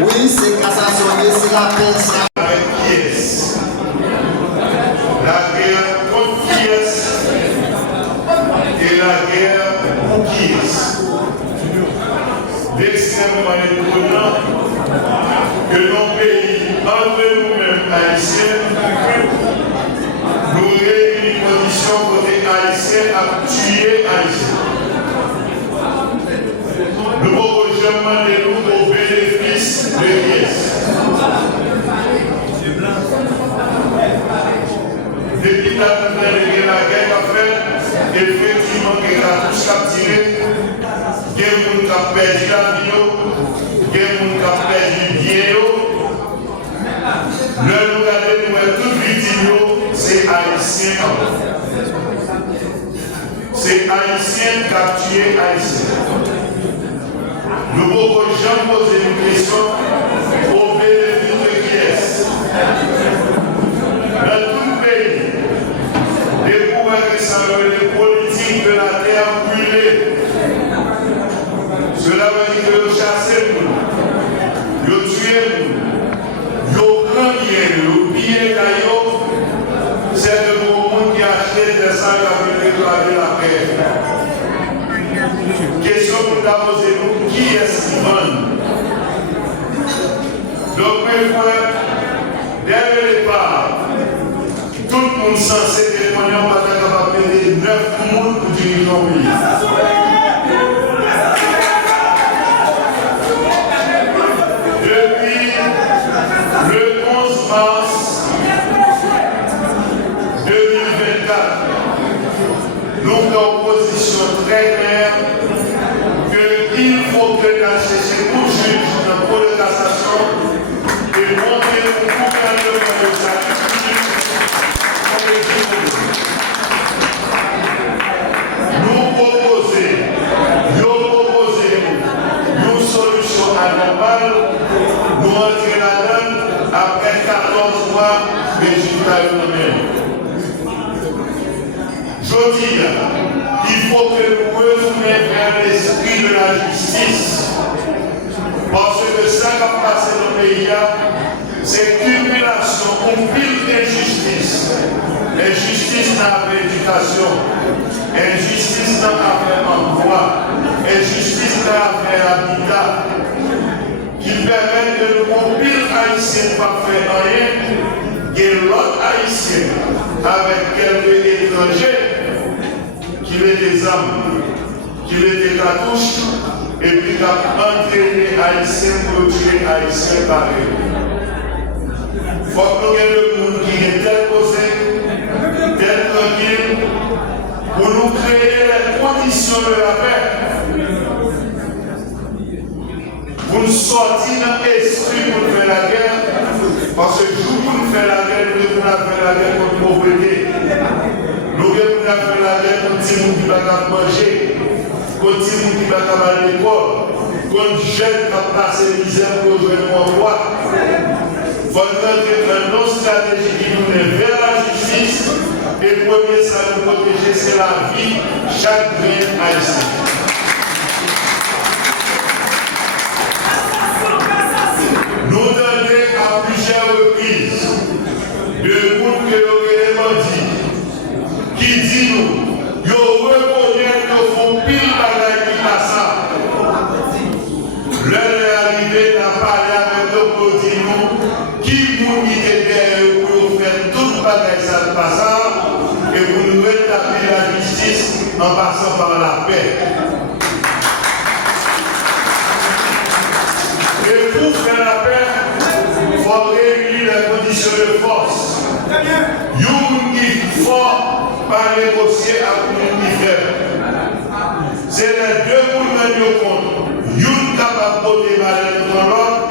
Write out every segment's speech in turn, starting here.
Oui, c'est cassationnel, c'est la personne. Avec pièce. La guerre contre pièce et la guerre pour pièce. D'extrêmement étonnant que nos pays, entre nous-mêmes haïtiens, nous réunissons conditions côté haïtien à tuer haïtien. Nous pouvons jamais nous au bénéfice de pièces. Depuis la guerre a fait, effectivement, il a tous capturé. Il y a des gens qui ont perdu la vie, il y a des gens qui ont perdu le bien. Le nous tout victime, c'est haïtien. C'est haïtien qui a tué haïtien. Nous ne pouvons jamais poser une question au bénéfice de qui est-ce. Dans tout le pays, les pouvoirs les politiques de la terre brûlées. Cela veut dire que nous chassons nous, nous tuons nous, nous prenons nous pillons d'ailleurs, c'est le monde qui a acheté des salles à déclarer la paix. Question pour la poser nous, qui est-ce qui vend? Donc, mes frères, dès le départ, tout le monde censé témoigner, on va être capable de payer 9 personnes pour diriger le pays. Depuis le 11 mars 2024, nous avons une position très claire qu'il faut que la chercher pour juge dans le cours de cassation et monter le gouvernement de sa nous proposer une solution anormale, nous entrer la donne après 14 mois de résultats eux-mêmes. Je dis, il faut que nous retournions vers l'esprit de la justice. Parce que ça qui a passé dans le pays, c'est cumulation, on pile d'injustice. Injustice dans l'éducation, injustice dans l'affaire emploi, injustice dans l'affaire habitat, qui permet haïtien pas fait rien, et l'autre haïtien avec quelques étrangers qui met des armes, qui met des cartouches, et puis qui a entraîné haïtien pour tuer haïtien pareil. Il faut que nous ayons le monde qui est tel posé, tel tranquille, pour nous créer les conditions de la paix. Pour nous sortir dans l'esprit pour faire la guerre, parce que pour nous faire la guerre, nous devons faire la guerre contre la pauvreté. Nous devons faire la guerre contre les gens qui ne peuvent pas manger, contre les gens qui ne peuvent pas aller à l'école, contre les jeunes qui ont passé misère pour jouer un emploi. Il faut que nos stratégies qui nous mènent vers la justice, et le premier ça nous protéger, c'est la vie chaque grain haïtien. Nous donnons à plusieurs reprises de monde que nous avons dit, qui dit nous, nous reconnaissons que nous faisons pile bagaille qui passe ça. L'heure est arrivée, n'a parlé avec nous pour dire nous, qui vous dit derrière pour faire toute bagaille ça passe ça, et pour nous rétablir la justice en passant par la paix. Et pour faire la paix, il faut réunir les conditions de force. Youn qui fort pas négocier avec nous qui fait. C'est les deux pour nous compte. Youn capable de porter malheur dans l'autre.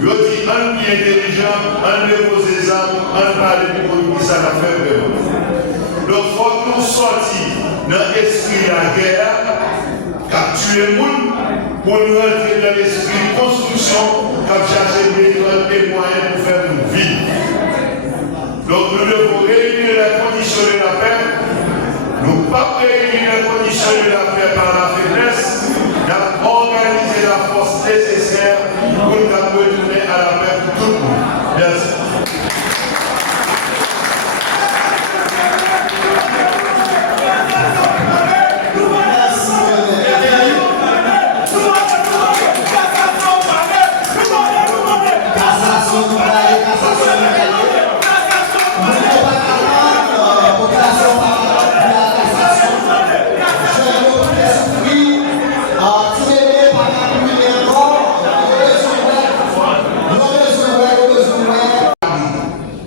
Yo dit un qui est intelligent, un dépose des armes, un parle pour qui ça n'a fait vraiment. Donc il faut que nous sortions dans l'esprit de la guerre, capturer le monde, pour nous entrer dans l'esprit de construction, comme chercher des moyens pour faire une vie. Donc nous devons réunir les conditions de la paix. Nous ne pas réunir les conditions de la paix par la faiblesse, mais organiser la force nécessaire pour nous retourner à la paix pour tout le monde. Merci.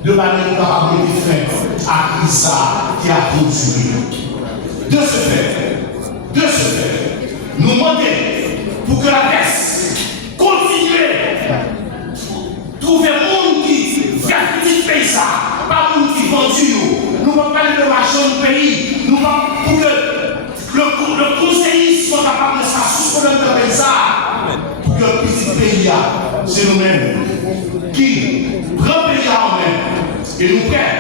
De manière capable de faire à Issa qui a produit. De ce fait, nous demandons pour que la presse continue à trouver un monde qui vertifie pays ça, pas un monde qui vendu nous. Nous ne pouvons pas parler de marché du pays, nous pour que le conseil soit capable de s'assurer de pays ça, pour que le petit pays, c'est nous-mêmes qui prend le pays en main. Et nous prêts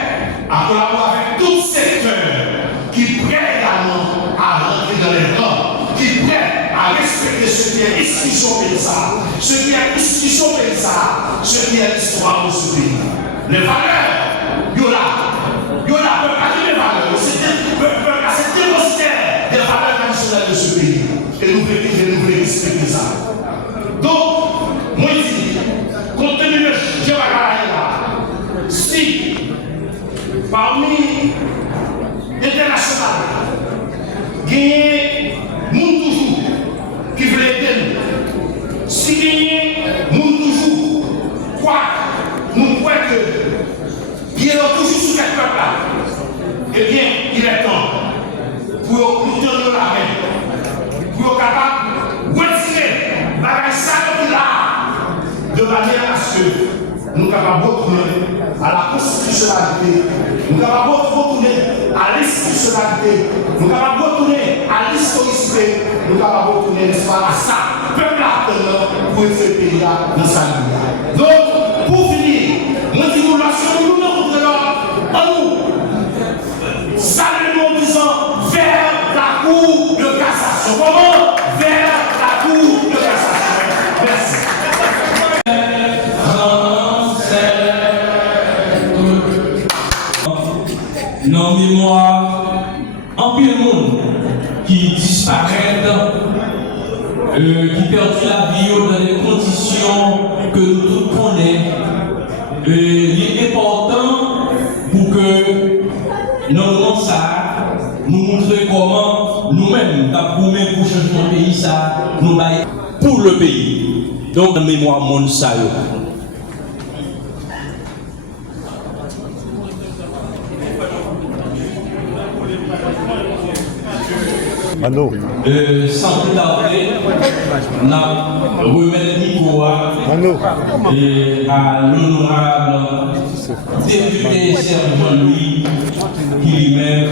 à collaborer avec tout secteur qui prêt également à rentrer dans les rangs, qui prêt à respecter ce qui est institution paysanne, ce qui est institution paysanne, ce qui est l'histoire de ce pays. Les valeurs, il y a pas les valeurs, c'est dépositaire des valeurs traditionnelles de ce pays. Et nous voulons respecter ça. Donc, moi je dis, compte tenu de ce que si parmi l'international, il y a monde toujours qui veut aider nous. Si il y a monde toujours, nous croyons que il y a toujours sous cette peuple-là, eh bien, il est temps pour nous donner la main, pour être capable de retirer la ça là, de manière à ce que nous sommes capables de retourner à la constitutionnalité, nous sommes capables de retourner à l'institutionnalité, nous sommes capables de retourner à l'historicité, nous sommes capables de retourner, n'est-ce pas, à ça, peuple là pour ce pays dans sa vie. Donc, pour finir, nous disons, lorsque nous nous retrouvons en nous, saluons en disant vers la cour de cassation. Comment? Vers la cour de cassation. Merci. Non mémoire, en pile monde qui disparaît, qui perd la vie dans les conditions que nous tous connaissons, montrer comment nous-mêmes, nous pour changer le pays, ça, nous baillons pour le pays. Donc, en mémoire, monde ça. Sans plus tarder, nous remettons Nico à l'honorable député Serge Jean-Louis qui lui-même